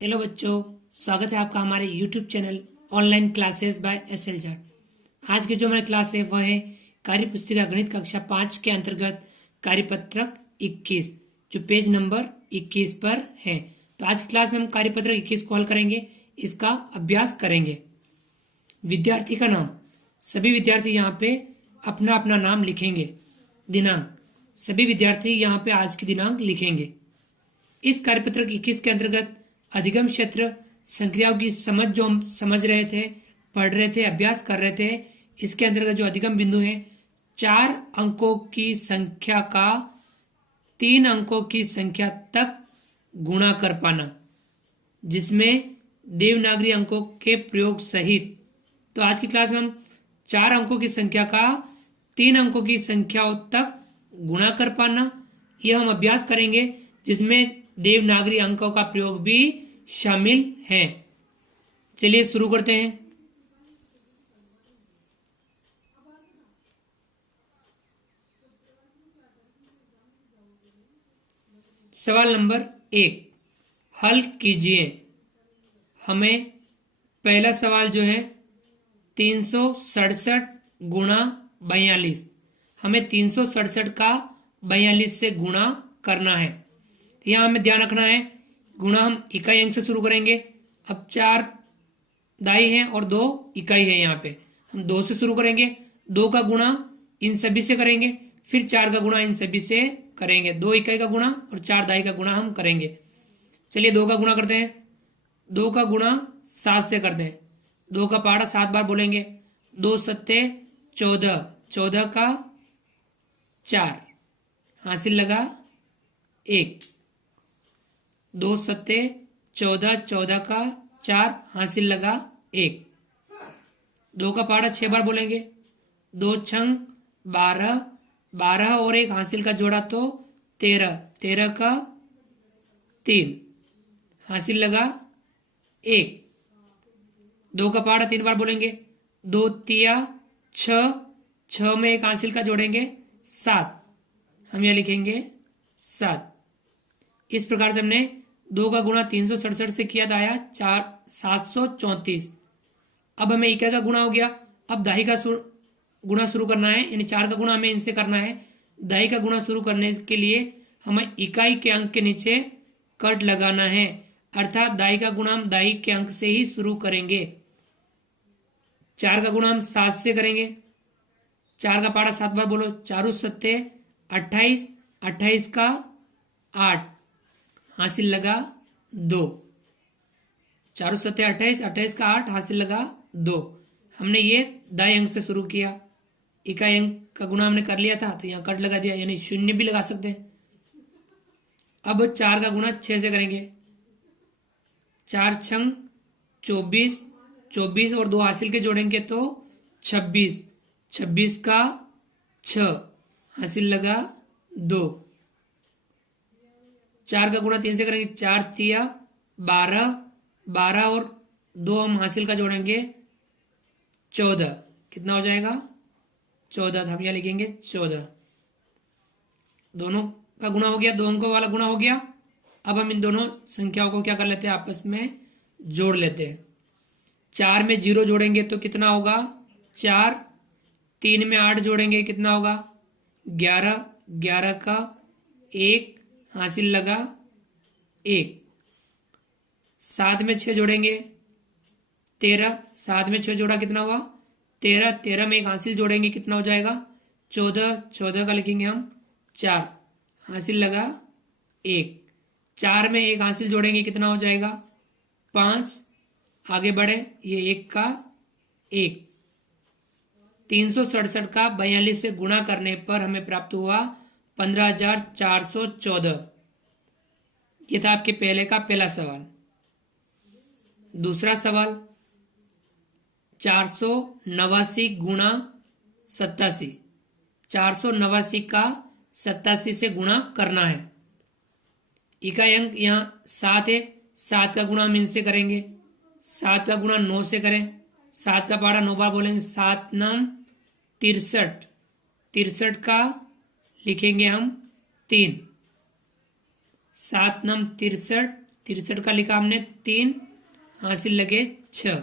Hello बच्चों, स्वागत है आपका हमारे YouTube channel online classes by SL Jat. आज की जो हमारी क्लास है वह है कार्य पुस्तिका गणित कक्षा 5 के अंतर्गत कार्यपत्रक 21, जो पेज नंबर 21 पर है। तो आज की क्लास में हम कार्यपत्रक 21 को हल करेंगे, इसका अभ्यास करेंगे। विद्यार्थी का नाम, सभी विद्यार्थी यहाँ पे अपना अपना नाम लिखेंगे। दिनांक, सभी विद्यार्थी यहाँ पे आज की दिनांक लिखेंगे। इस कार्यपत्रक 21 के अंतर्गत अधिगम क्षेत्र संक्रियाओं की समझ जो हम समझ रहे थे, पढ़ रहे थे, अभ्यास कर रहे थे, इसके अंतर्गत जो अधिगम बिंदु है 4 अंकों की संख्या का 3 अंकों की संख्या तक गुणा कर पाना, जिसमें देवनागरी अंकों के प्रयोग सहित। तो आज की क्लास में हम 4 अंकों की संख्या का 3 अंकों की संख्याओं तक गुणा कर पाना, यह हम अभ्यास करेंगे, जिसमें देवनागरी अंकों का प्रयोग भी शामिल है। चलिए शुरू करते हैं। सवाल नंबर 1 हल कीजिए। हमें पहला सवाल जो है 367 गुणा 42, हमें 367 का 42 से गुणा करना है। यहां हमें ध्यान रखना है, गुणा हम इकाई अंक से शुरू करेंगे। अब 4 दाई है और 2 इकाई है, यहाँ पे हम 2 से शुरू करेंगे। 2 का गुणा इन सभी से करेंगे, फिर 4 का गुणा इन सभी से करेंगे। 2 इकाई का गुणा और 4 दाई का गुणा हम करेंगे। चलिए 2 का गुणा करते हैं। 2 का गुणा 7 से करते हैं। 2 का पहाड़ा 7 बार बोलेंगे। 2 सत्ते 14, 14 का 4 हासिल लगा 1। 2 सत्ते 14, 14 का 4 हासिल लगा 1। 2 का पहाड़ा 6 बार बोलेंगे। 2 छंग 12, 12 और 1 हासिल का जोड़ा तो 13, 13 का 3 हासिल लगा 1। 2 का पहाड़ा 3 बार बोलेंगे। 2 तिया 6, 6 में 1 हासिल का जोड़ेंगे 7, हम यह लिखेंगे 7। इस प्रकार से हमने 2 का गुणा 367 से किया था, आया 734। अब हमें इकाई का गुणा हो गया। अब दाही का गुणा शुरू करना है, यानी 4 का गुणा हमें इनसे करना है। दाही का गुणा शुरू करने के लिए हमें इकाई के अंक के नीचे कट लगाना है, अर्थात दाही का गुणा हम दाही के अंक से ही शुरू करेंगे। 4 का गुणा हम 7 से करेंगे। 4 का पहाड़ा 7 बार बोलो। 4 सत्ते 28, 28 का 8 हासिल लगा 2। 4 सत्ते 28, 28 का 8 हासिल लगा 2। हमने ये दाई अंक से शुरू किया। इकाई अंक का गुणा हमने कर लिया था, तो यहाँ कट लगा दिया, यानी शून्य भी लगा सकते हैं। अब 4 का गुणा 6 से करेंगे। 4 छंग 24, 24 और 2 हासिल के जोड़ेंगे तो 26, 26 का 6 हासिल लगा 2। 4 का गुणा 3 से करेंगे। 4 तिया 12, 12 और 2 हम हासिल का जोड़ेंगे 14, कितना हो जाएगा 14, तो हम यहाँ लिखेंगे 14। दोनों का गुणा हो गया, 2 अंकों वाला गुणा हो गया। अब हम इन दोनों संख्याओं को क्या कर लेते हैं, आपस में जोड़ लेते हैं। 4 में 0 जोड़ेंगे तो कितना होगा 4। 3 में 8 जोड़ेंगे कितना होगा 11, 11 का 1 हासिल लगा 1। 7 में 6 जोड़ेंगे 13, 7 में 6 जोड़ा कितना हुआ 13, 13 में 1 हासिल जोड़ेंगे कितना हो जाएगा 14, 14 का लिखेंगे हम 4 हासिल लगा 1। 4 में 1 हासिल जोड़ेंगे कितना हो जाएगा 5, आगे बढ़े, ये 1 का 1। 367 का 42 से गुणा करने पर हमें प्राप्त हुआ 15,414। ये था आपके पहले का पहला सवाल। दूसरा सवाल 489 गुणा 87, 489 का 87 से गुणा करना है। इकाई अंक यहाँ 7 है, 7 का गुणा हम इनसे करेंगे। 7 का गुणा 9 से करें। 7 का पहाड़ा 9 बार बोलेंगे। 7 9 63, 63 का लिखेंगे हम 3। 7 9 63, 63 का लिखा हमने 3, हासिल लगे 6।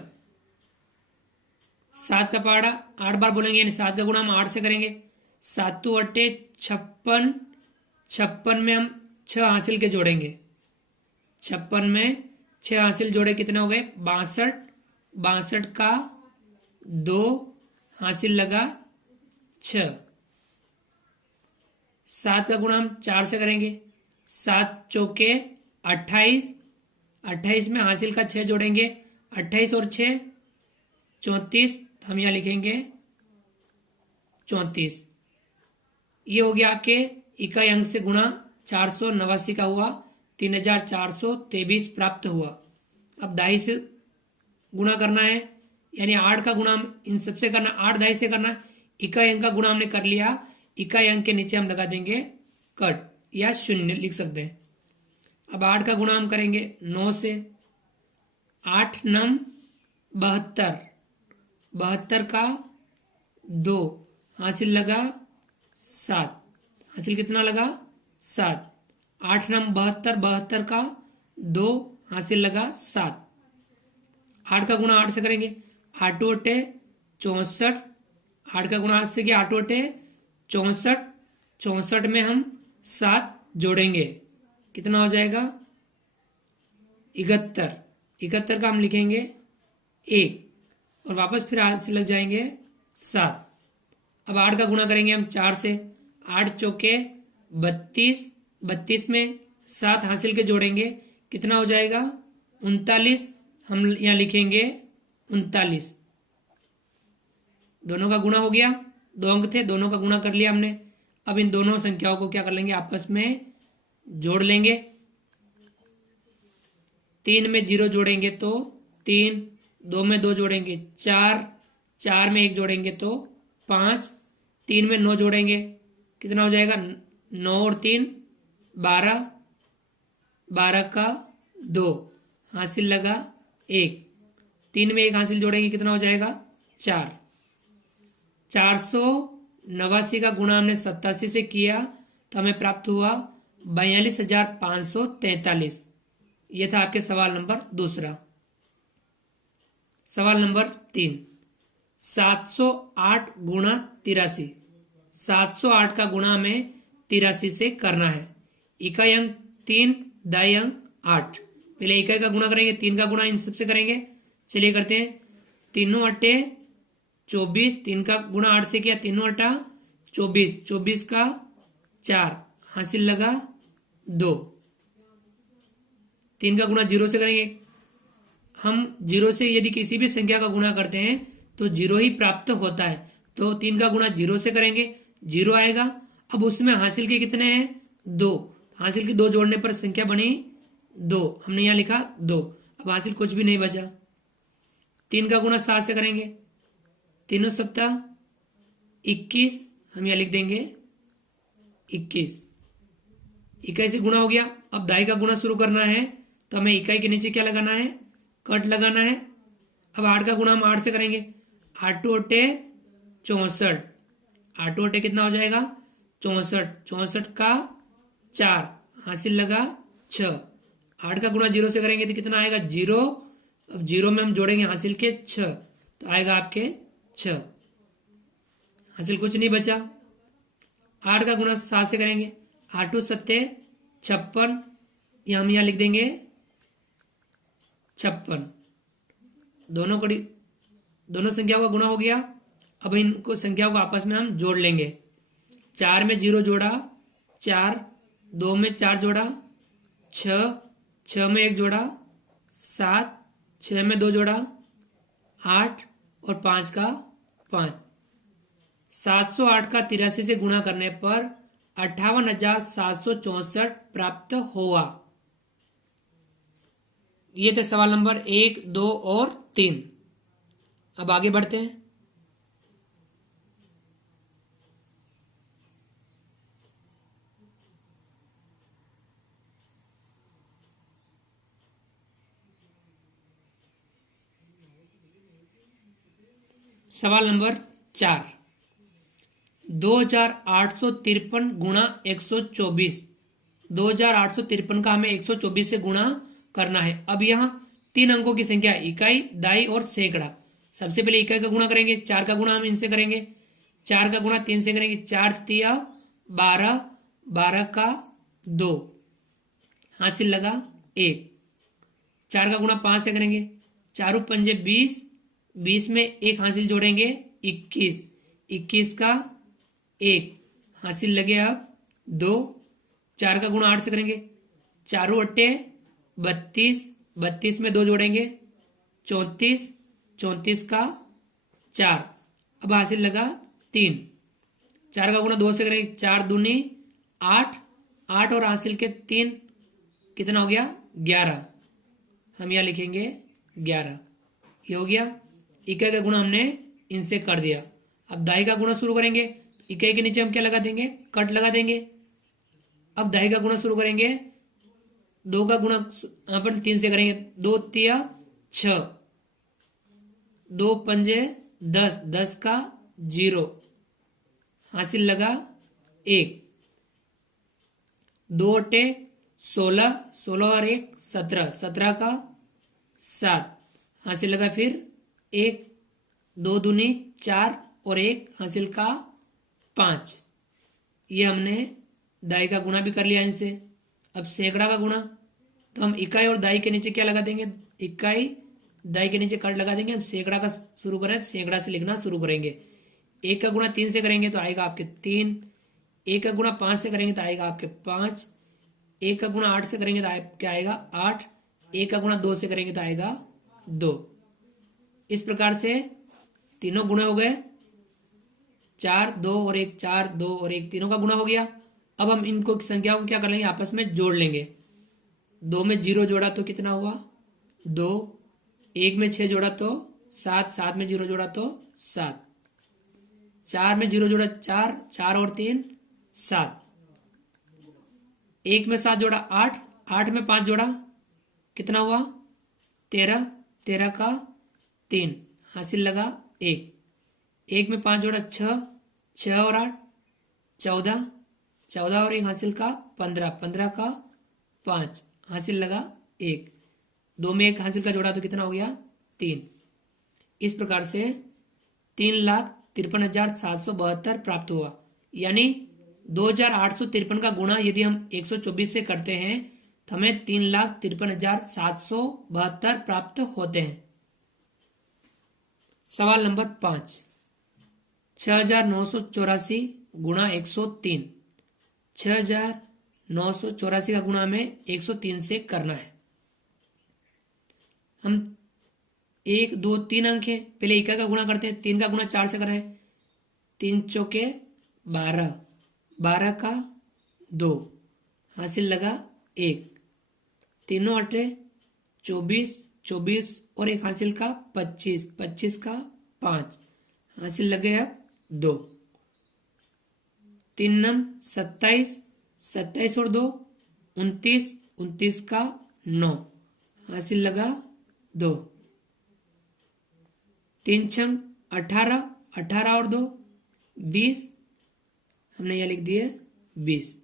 7 का पहाड़ा 8 बार बोलेंगे, यानी 7 का गुणा हम 8 से करेंगे। 7 अट्टे 56, 56 में हम 6 हासिल के जोड़ेंगे। 56 में 6 हासिल जोड़े कितने हो गए 62। 62 का 2, हासिल लगा 6। 7 का गुणा हम 4 से करेंगे। 7 चौके 28, 28 में हासिल का 6 जोड़ेंगे। 28 और 6 34, हम यहां लिखेंगे 34। ये हो गया आपके इकाई अंक से गुणा 489 का हुआ 3423 प्राप्त हुआ। अब दाई से गुणा करना है, यानी 8 का गुणा हम इन सबसे करना, 8 दाई से करना। इकाई अंक का गुणा हमने कर लिया, इकाई अंक के नीचे हम लगा देंगे कट या 0 लिख सकते हैं। अब 8 का गुणा हम करेंगे 9 से। 8 9 72, 72 का 2, हासिल लगा 7। हासिल कितना लगा 7। 8 9 72, 72 का 2, हासिल लगा 7। 8 का गुणा 8 से करेंगे। 8 अट्टे 64, 8 का गुणा 8 से किया। 8 अट्टे 64, 64 में हम 7 जोड़ेंगे, कितना हो जाएगा 71। 71 का हम लिखेंगे 1 और वापस फिर 8 से लग जाएंगे 7। अब 8 का गुणा करेंगे हम 4 से। 8 चौके 32, 32 में 7 हासिल के जोड़ेंगे, कितना हो जाएगा 39। हम यहां लिखेंगे 39। दोनों का गुणा हो गया, 2 अंक थे, दोनों का गुणा कर लिया हमने। अब इन दोनों संख्याओं को क्या कर लेंगे आपस में जोड़ लेंगे। 3 में 0 जोड़ेंगे तो 3, 2 में 2 जोड़ेंगे 4, 4 में 1 जोड़ेंगे तो 5, 3 में 9 जोड़ेंगे, कितना हो जाएगा 9 और 3 12, 12 का 2, हासिल लगा 1। 3 में 1 हासिल जोड़ेंगे, कितना हो जाएगा 4। 489 का गुणा हमने 87 से किया तो हमें प्राप्त हुआ 42,543। यह था आपके सवाल नंबर दूसरा। सवाल नंबर 3, 708 गुणा 83। 708 का गुणा हमें 83 से करना है। इकाई अंक 3, दाई अंक 8। पहले इकाई का गुणा करेंगे, 3 का गुणा इन सबसे करेंगे। चलिए करते हैं। 3 अट्टे 24, 3 का गुणा 8 से किया। 3 अट्टा 24, 24 का 4, हासिल लगा 2। 3 का गुणा 0 से करेंगे। हम 0 से यदि किसी भी संख्या का गुणा करते हैं तो 0 ही प्राप्त होता है, तो 3 का गुणा 0 से करेंगे, 0 आएगा। अब उसमें हासिल के कितने हैं 2, हासिल के 2 जोड़ने पर संख्या बनी 2, हमने यहां लिखा 2। अब हासिल कुछ भी नहीं बचा। 3 का गुणा 7 से करेंगे। 3 7 21, हम यहां लिख देंगे 21। इकाई से गुणा हो गया। अब दाई का गुणा शुरू करना है तो हमें इकाई के नीचे क्या लगाना है कट लगाना है। अब 8 का गुणा हम 8 से करेंगे। 8 अट्टे 64, 8 अट्टे कितना हो जाएगा 64, 64 का 4, हासिल लगा 6। 8 का गुणा 0 से करेंगे तो कितना आएगा 0। अब 0 में हम जोड़ेंगे हासिल के 6 तो आएगा आपके 6। हासिल कुछ नहीं बचा। 8 का गुणा 7 से करेंगे। 8 7 56, ये हम यहां लिख देंगे 56। दोनों संख्याओं का गुणा हो गया। अब इनको संख्याओं को आपस में हम जोड़ लेंगे। 4 में 0 जोड़ा 4, 2 में 4 जोड़ा 6, 6 में 1 जोड़ा 7, 6 में 2 जोड़ा 8 और 5 का 5। 708 का 83 से गुणा करने पर 58,764 प्राप्त हुआ। ये थे सवाल नंबर 1, 2 और 3। अब आगे बढ़ते हैं। सवाल नंबर 4, 2853 गुणा 124। 2853 का हमें 124 से गुणा करना है। अब यहाँ 3 अंकों की संख्या इकाई, दाई और सैकड़ा। सबसे पहले इकाई का गुणा करेंगे, 4 का गुणा हम इनसे करेंगे, 4 का गुणा 3 से करेंगे, 4 तिया 12, 12 का 2, हासिल लगा 1। 4 का गुणा 5 से करेंगे, 4 पंजे 20, 20 में 1 हासिल जोड़ेंगे 21, 21 का 1, हासिल लगे अब 2। 4 का गुणा 8 से करेंगे, 4 अट्टे 32, 32 में 2 जोड़ेंगे 34, 34 का 4, अब हासिल लगा 3। 4 का गुणा 2 से करेंगे, 4 दूनी 8, 8 और हासिल के 3, कितना हो गया 11। हम यहाँ लिखेंगे 11। ये हो गया। इकाई का गुणा हमने इनसे कर दिया। अब दाई का गुणा शुरू करेंगे। इकाई के नीचे हम क्या लगा देंगे, कट लगा देंगे। अब दाई का गुणा शुरू करेंगे, 2 का गुणा यहां पर 3 से करेंगे, 2 तिया 6, 2 पंजे 10, 10 का 0, हासिल लगा 1। 2 अट्टे 16, 16 और 1 17, 17 का 7, हासिल लगा फिर 1। 2 दूनी 4 और 1 हासिल का 5। ये हमने दाई का गुणा भी कर लिया इनसे। अब सैकड़ा का गुणा, तो हम इकाई और दाई के नीचे क्या लगा देंगे, इकाई, दाई के नीचे कट लगा देंगे। हम सैकड़ा का शुरू करें, सैकड़ा से लिखना शुरू करेंगे। 1 का गुणा 3 से करेंगे तो आएगा आपके 3, 1 का गुणा 5 से करेंगे तो आएगा आपके 5, 1 का गुणा 8 से करेंगे तो क्या आएगा 8, 1 का गुणा 2 से करेंगे तो आएगा 2। इस प्रकार से तीनों गुणे हो गए, 4 2 और 1, 4 2 और 1, तीनों का गुणा हो गया। अब हम इनको संख्याओं को क्या कर लेंगे, आपस में जोड़ लेंगे। 2 में 0 जोड़ा तो कितना हुआ 2, 1 में 6 जोड़ा तो 7, 7 में 0 जोड़ा तो 7, 4 में 0 जोड़ा 4, 4 और 3 7, 1 में 7 जोड़ा 8, 8 में 5 जोड़ा कितना हुआ 13, 13 का 3, हासिल लगा 1। 1 में 5 जोड़ा 6, 6 और 8 14, 14 और 1 हासिल का 15, 15 का 5, हासिल लगा 1। 2 में 1 हासिल का जोड़ा तो कितना हो गया 3। इस प्रकार से 3,53,772 प्राप्त हुआ। यानी 2,853 का गुणा यदि हम 124 से करते हैं तो हमें 3,53,772 प्राप्त होते हैं। सवाल नंबर 5, 6,984 गुणा 103। 6,984 का गुणा हमें 103 से करना है। हम 1 2 3 अंक है, पहले इकाई का गुणा करते हैं। 3 का गुणा 4 से करें, 3 चौके 12, 12 का 2, हासिल लगा 1। तीनों अट्ठे 24, 24 और 1 हासिल का 25, 25 का 5, हासिल लगे अब 2। 3 नम 27, 27 और 2 29, 29 का 9, हासिल लगा 2। 3 छंग 18, 18 और 2 20, हमने यह लिख दिए 20।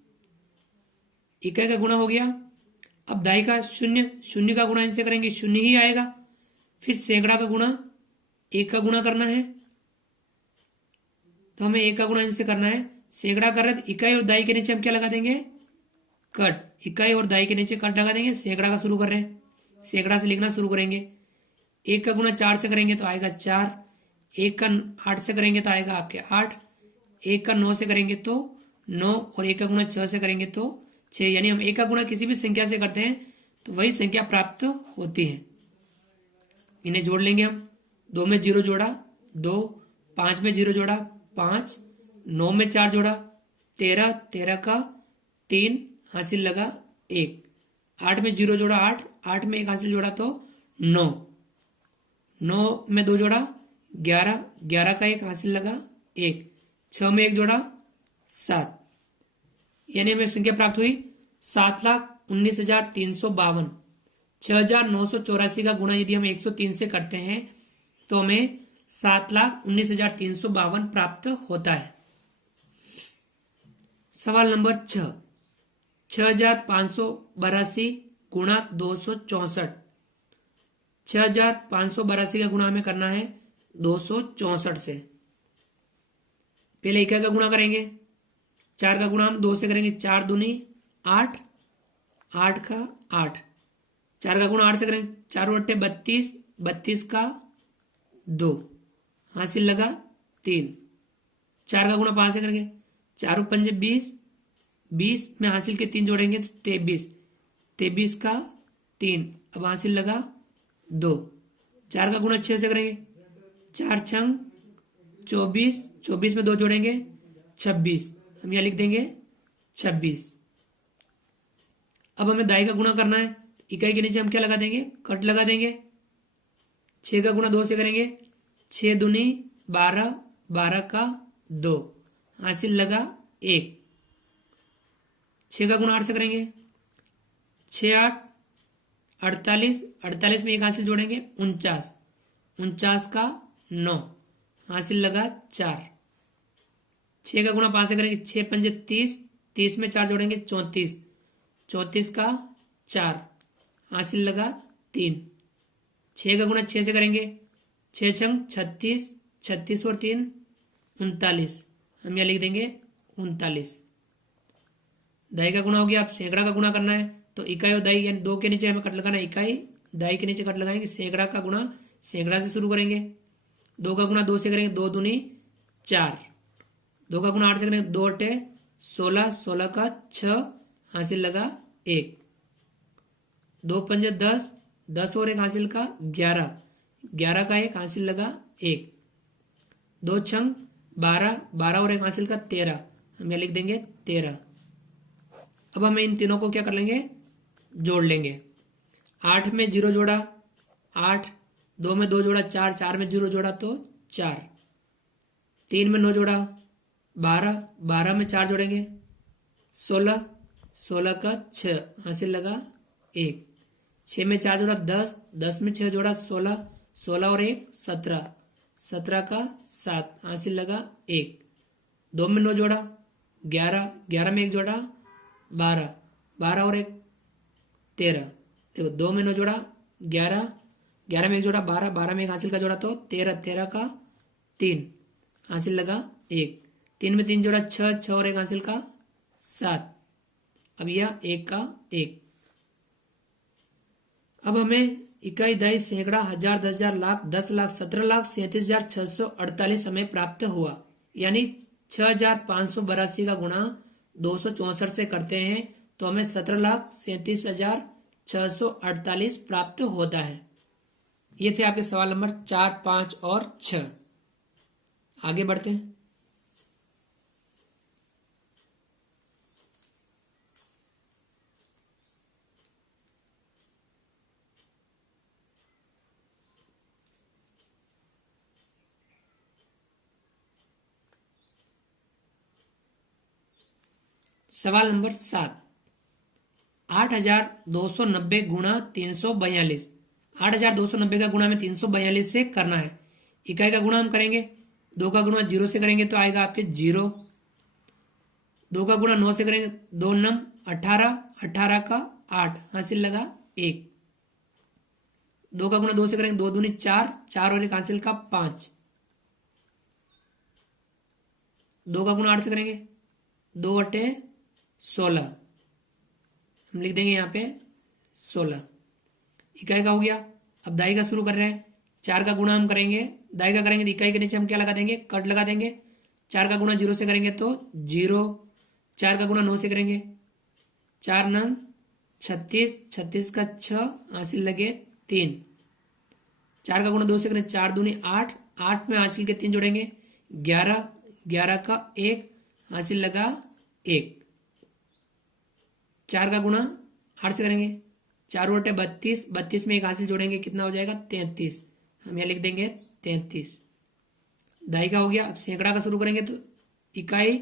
इकाई का गुणा हो गया। अब दाई का शून्य, शून्य का गुणा इनसे करेंगे, शून्य ही आएगा। फिर सैकड़ा का गुणा, 1 का गुणा करना है तो हमें 1 का गुणा इनसे करना है। सैकड़ा कर रहे तो इकाई और दाई के नीचे हम क्या लगा देंगे, कट। इकाई और दाई के नीचे कट लगा देंगे। सैकड़ा का शुरू कर रहे हैं, सैकड़ा से लिखना शुरू करेंगे। 1 का गुणा 4 से करेंगे तो आएगा 4, 1 का 8 से करेंगे तो आएगा आपके 8, 1 का 9 से करेंगे तो 9 और 1 का गुणा 6 से करेंगे तो 6। यानी हम 1 का गुणा किसी भी संख्या से करते हैं तो वही संख्या प्राप्त होती है। इन्हें जोड़ लेंगे हम। 2 में 0 जोड़ा 2, 5 में 0 जोड़ा 5, 9 में 4 जोड़ा 13, 13 का 3, हासिल लगा 1। 8 में 0 जोड़ा 8, 8 में 1 हासिल जोड़ा तो 9, 9 में 2 जोड़ा 11, 11 का 1 हासिल लगा 1। 6 में 1 जोड़ा 7, यानी हमें संख्या प्राप्त हुई 7,19,352। 6,984 का गुणा यदि हम 103 से करते हैं तो हमें 7,19,352 प्राप्त होता है। सवाल नंबर 6, 6,582 गुणा 264। 6582 का गुणा हमें करना है 264 से। पहले इकाई का गुणा करेंगे, 4 का गुणा हम 2 से करेंगे, 4 दूनी 8, 8 का 8, 4 का गुणा 8 से करेंगे, 4 अट्ठे 32, 32 का 2, हासिल लगा 3। 4 का गुणा 5 से करेंगे, 4 पंजे 20, 20 में हासिल के 3 जोड़ेंगे तो 23, 23 का 3, अब हासिल लगा 2। 4 का गुणा 6 से करेंगे, 4 छंग 24, 24 में 2 जोड़ेंगे 26, हम यहाँ लिख देंगे 26। अब हमें दाई का गुणा करना है, इकाई के नीचे हम क्या लगा देंगे, कट लगा देंगे। 6 का गुणा 2 से करेंगे, 6 दूनी 12, 12 का 2, हासिल लगा 1। 6 का गुणा 8 से करेंगे, 6 8 48, 48 में एक हासिल जोड़ेंगे 49, 49 का 9, हासिल लगा 4। 6 का गुणा 5 से करेंगे, 6 पंजे 30, 30 में 4 जोड़ेंगे 34, 34 का 4, हासिल लगा 3। 6 का गुणा 6 से करेंगे, 6 छंग 36, 36 और 3 39, हम यहाँ लिख देंगे 39। दाई का गुणा हो गया। अब सैकड़ा का गुणा करना है तो इकाई और दाई यानी 2 के नीचे हमें कट लगाना है, इकाई दाई के नीचे कट लगाएंगे। सैकड़ा का गुणा सैकड़ा से शुरू करेंगे, 2 का गुणा 2 से करेंगे, 2 दूनी 4, 2 का गुणा 8 से करेंगे, 2 अट्ठे 16, 16 का 6, हासिल लगा 1। 2 पंजे 10, 10 और एक हासिल का 11, 11 का 1, हासिल लगा 1। 2 छंग 12, 12 और एक हासिल का 13, हम यहाँ लिख देंगे 13। अब हमें इन तीनों को क्या कर लेंगे, जोड़ लेंगे। 8 में 0 जोड़ा 8, 2 में 2 जोड़ा 4, 4 में 0 जोड़ा तो 4, 3 में 9 जोड़ा 12, 12 में 4 जोड़ेंगे 16, 16 का 6, हासिल लगा 1। 6 में 4 जोड़ा 10, 10 में 6 जोड़ा 16, 16 और 1 17, 17 का 7, हासिल लगा 1। 2 में 9 जोड़ा 11, 11 में 1 जोड़ा 12, 12 और 1 13, देखो 2 में 9 जोड़ा 11, 11 में 1 जोड़ा 12, 12 में 1 हासिल का जोड़ा तो 13, 13 का 3, हासिल लगा 1। 3 में 3 जोड़ा 6, 6 और 1 हासिल का 7, अब यह 1 का 1। अब हमें इकाई दाई सैकड़ा हजार 10,000 लाख 10 लाख 17 लाख 37,648 हमें प्राप्त हुआ, यानी 6,582 का गुणा 264 से करते हैं तो हमें 17,37,648 प्राप्त होता है। ये थे आपके सवाल नंबर 4, 5 और 6। आगे बढ़ते हैं। सवाल नंबर 7, 8,290 गुणा 342। 8,290 का गुणा हमें 342 से करना है। इकाई का गुणा हम करेंगे, 2 का गुणा 0 से करेंगे तो आएगा आपके 0, 2 का गुणा 9 से करेंगे, 2 9 18, 18 का 8, हासिल लगा 1। 2 का गुणा 2 से करेंगे, 2 दूनी 4, 4 और 1 हासिल का 5। 2 का गुणा 8 से करेंगे, 2 अट्ठे 16, हम लिख देंगे यहाँ पे 16। इकाई का हो गया। अब दाई का शुरू कर रहे हैं। 4 का गुणा हम करेंगे, दाई का करेंगे तो इकाई के नीचे हम क्या लगा देंगे, कट लगा देंगे। 4 का गुणा 0 से करेंगे तो 0, 4 का गुणा 9 से करेंगे, 4 9 36, 36 का 6, हासिल लगे 3। 4 का गुणा 2 से करेंगे, 4 दूनी 8, 8 में हासिल के 3 जोड़ेंगे 11, 11 का 1, हासिल लगा 1। 4 का गुणा 8 से करेंगे, 4 बटे 32, 32 में 1 हासिल जोड़ेंगे, कितना हो जाएगा 33, हम यहाँ लिख देंगे 33। दाई का हो गया। अब सैकड़ा का शुरू करेंगे तो इकाई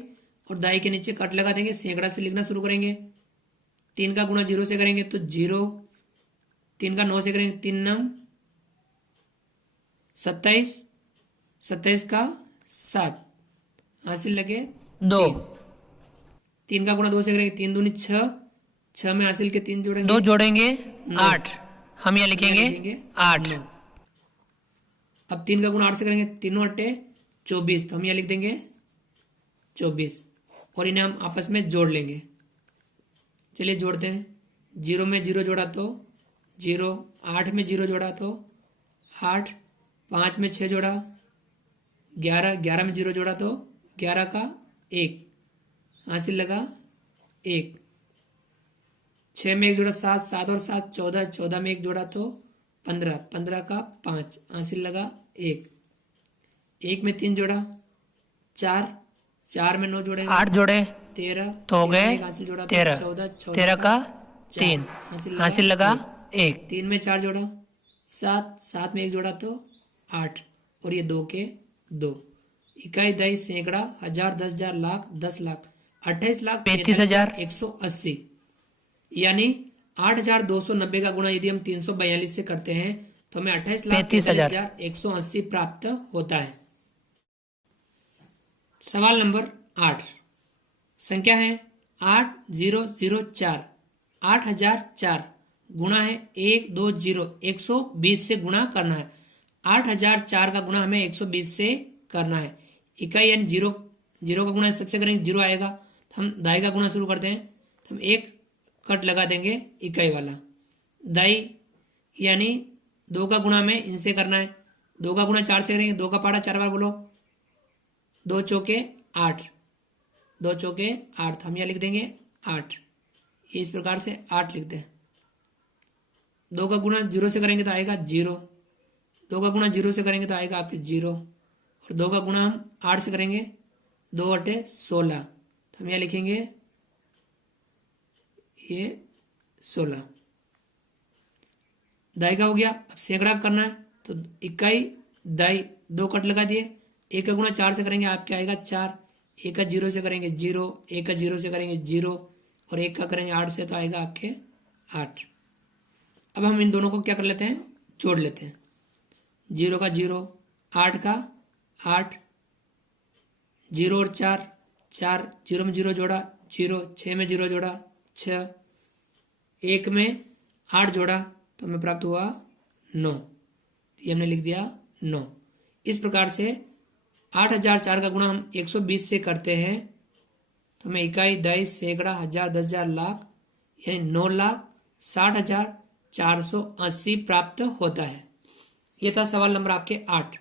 और दाई के नीचे कट लगा देंगे, सैकड़ा से लिखना शुरू करेंगे। 3 का गुणा 0 से करेंगे तो 0, 3 का 9 से करेंगे, 3 9 27, 27 का 7, हासिल लगे 2। 3 का गुणा 2 से करेंगे, 3 दूनी 6, 6 में हासिल के 3 जोड़ेंगे, 2 जोड़ेंगे 9। 8, हम यहाँ लिखेंगे 8। 9। अब 3 का गुणा 8 से करेंगे, 3 अट्ठे 24, तो हम यहाँ लिख देंगे 24 और इन्हें हम आपस में जोड़ लेंगे। चलिए जोड़ते हैं। 0 में 0 जोड़ा तो 0, 8 में 0 जोड़ा तो 8, 5 में 6 जोड़ा 11, 11 में 0 जोड़ा तो 11 का 1, हासिल लगा 1। 6 में 1 जोड़ा 7, 7 और 7 14, 14 में 1 जोड़ा तो 15, 15 का 5, हासिल लगा 1। 1 में 3 जोड़ा 4, 4 में 9 जोड़ेंगे 8 जोड़े 13, तो हो 13 में गए 1 हासिल जोड़ा तो 13, 14, 13 14 का का 3, 4, हासिल लगा 1। 3 में 4 जोड़ा 7, 7 में 1 जोड़ा तो 8 और ये 2 के 2। इकाई, दही, सैकड़ा, हजार, 10,000, लाख, 10 लाख, 28 लाख 35,000 180, यानी 8,290 का गुणा यदि हम 342 से करते हैं तो हमें 28,43,180 प्राप्त होता है। सवाल नंबर 8, संख्या है 8004, 8004 गुणा है 120, 120 से गुणा करना है। 8004 का गुणा हमें 120 से करना है। इकाई यानी जीरो, जीरो का गुणा सबसे करेंगे 0 आएगा, तो हम दाई का गुणा शुरू करते हैं, तो हम एक कट लगा देंगे इकाई वाला। दाई यानी 2 का गुणा हमें इनसे करना है, 2 का गुणा 4 से करेंगे, 2 का पाड़ा 4 बार बोलो, 2 चौके 8, 2 चौके 8, हम यहाँ लिख देंगे 8, ये इस प्रकार से 8 लिखते हैं। 2 का गुणा 0 से करेंगे तो आएगा 0, 2 का गुणा 0 से करेंगे तो आएगा आपके 0, और 2 का गुणा हम 8 से करेंगे, 2 अट्ठे 16, तो हम यहाँ लिखेंगे ये 16। दाई का हो गया। अब सैकड़ा करना है तो इकाई दाई 2 कट लगा दिए, 1 का गुणा 4 से करेंगे आपके आएगा 4, 1 का 0 से करेंगे 0, 1 का 0 से करेंगे 0, और 1 का करेंगे 8 से तो आएगा आपके 8। अब हम इन दोनों को क्या कर लेते हैं, जोड़ लेते हैं। 0 का 0, 8 का 8, 0 और 4, 4, 0 में 0 जोड़ा 0, 6 में 0 जोड़ा 6, 1 में 8 जोड़ा तो हमें प्राप्त हुआ 9, ये हमने लिख दिया 9। इस प्रकार से 8004 का गुणा हम 120 से करते हैं तो हमें इकाई, दही, सैकड़ा, हजार, 10,000, लाख यानी 9,60,480 प्राप्त होता है। यह था सवाल नंबर आपके 8।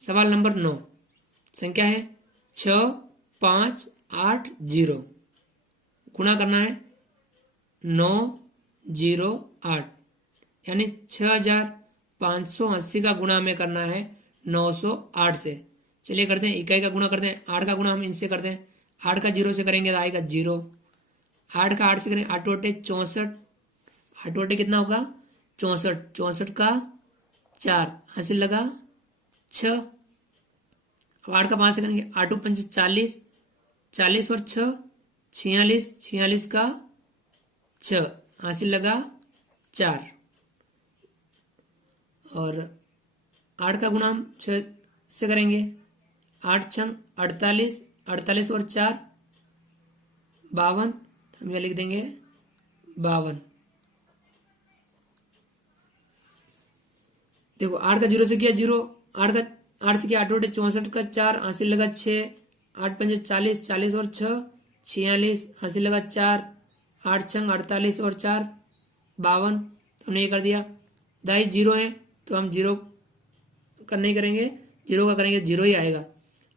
सवाल नंबर 9, संख्या है 6580, गुणा करना है 908, यानी 6580 का गुणा हमें करना है 908 से। चलिए करते हैं, इकाई का गुणा करते हैं, 8 का गुणा हम इनसे करते हैं, 8 का 0 से करेंगे तो आएगा 0, 8 का 8 से करेंगे 8 अट्ठे 64, 8 अट्ठे कितना होगा 64, 64 का 4, हासिल लगा 6। अब 8 का 5 से करेंगे, 8 पंच 40, 40 और 6 46, 46 का 6, हासिल लगा 4, और 8 का गुणा हम 6 से करेंगे, 8 छंग 48, 48 और 4 52, हम यह लिख देंगे 52। देखो 8 का 0 से किया 0, 8 का 8 से किया 8 अट्ठे 64 का 4, हासिल लगा 6, 8 पंजे 40, 40 और 6 46, हासिल लगा 4, 8 छंग 48 और 4 52, हमने ये कर दिया। दाई 0 है तो हम 0 का नहीं करेंगे, 0 का करेंगे 0 ही आएगा।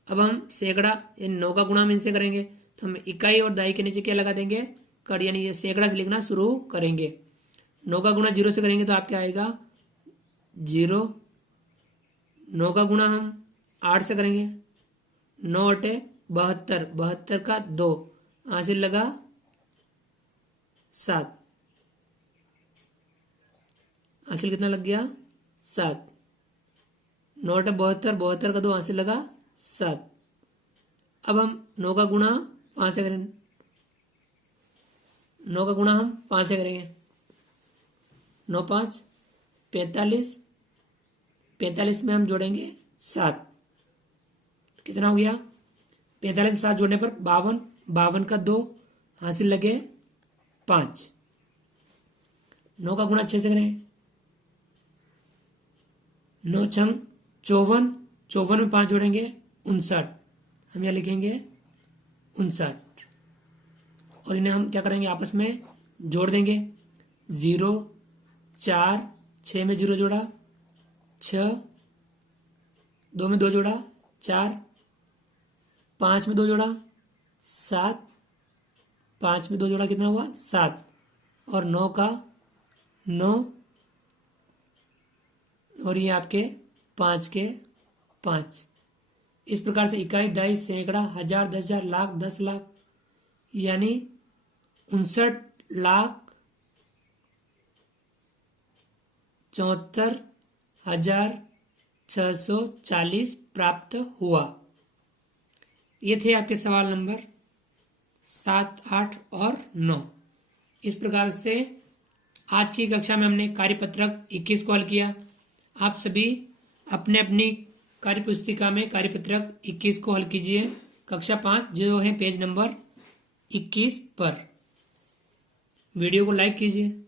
अब हम सैकड़ा यानी 9 का गुणा हम इनसे करेंगे तो हम इकाई और दाई के नीचे क्या लगा देंगे, कट, यानी ये सैकड़ा से लिखना शुरू करेंगे। 9 का गुणा 0 से करेंगे तो आपके आएगा 0, 9 का गुणा हम 8 से करेंगे, 9 अट्ठे 72, 72 का 2, हासिल लगा 7, हासिल कितना लग गया 7, 9 अट्ठे 72, 72 का 2, हासिल लगा 7। अब हम 9 का गुणा 5 से करेंगे, 9 का गुणा हम 5 से करेंगे, 9 5 45, 45 में हम जोड़ेंगे 7, कितना हो गया 45 में 7 जोड़ने पर 52, 52 का 2, हासिल लगे 5। 9 का गुणा 6 से करें, 9 छंग 54, 54 में 5 जोड़ेंगे 59, हम यहाँ लिखेंगे 59। और इन्हें हम क्या करेंगे, आपस में जोड़ देंगे। 0 4, 6 में 0 जोड़ा, 6, 2 में 2 जोड़ा 4, 5 में 2 जोड़ा 7, 5 में 2 जोड़ा कितना हुआ 7, और 9 का 9, और ये आपके 5 के 5। इस प्रकार से इकाई, दहाई, सैकड़ा, हजार, 10,000, लाख, 10 लाख, यानी 59,74,640 प्राप्त हुआ। ये थे आपके सवाल नंबर 7, 8 और 9। इस प्रकार से आज की कक्षा में हमने कार्यपत्रक 21 को हल किया। आप सभी अपने अपनी कार्य पुस्तिका में कार्यपत्रक 21 को हल कीजिए, कक्षा 5 जो है पेज नंबर 21 पर। वीडियो को लाइक कीजिए।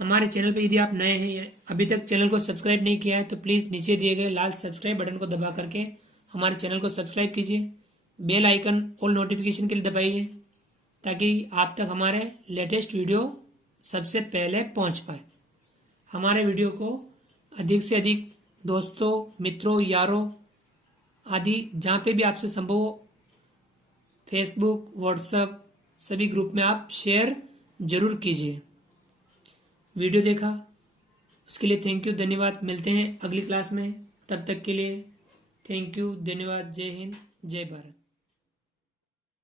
हमारे चैनल पर यदि आप नए हैं, अभी तक चैनल को सब्सक्राइब नहीं किया है, तो प्लीज़ नीचे दिए गए लाल सब्सक्राइब बटन को दबा करके हमारे चैनल को सब्सक्राइब कीजिए। बेल आइकन ऑल नोटिफिकेशन के लिए दबाइए, ताकि आप तक हमारे लेटेस्ट वीडियो सबसे पहले पहुंच पाए। हमारे वीडियो को अधिक से अधिक दोस्तों, मित्रों, यारों आदि जहाँ पे भी आपसे संभव हो, फेसबुक, व्हाट्सएप सभी ग्रुप में आप शेयर जरूर कीजिए। वीडियो देखा उसके लिए थैंक यू, धन्यवाद। मिलते हैं अगली क्लास में, तब तक के लिए थैंक यू, धन्यवाद। जय हिंद, जय भारत।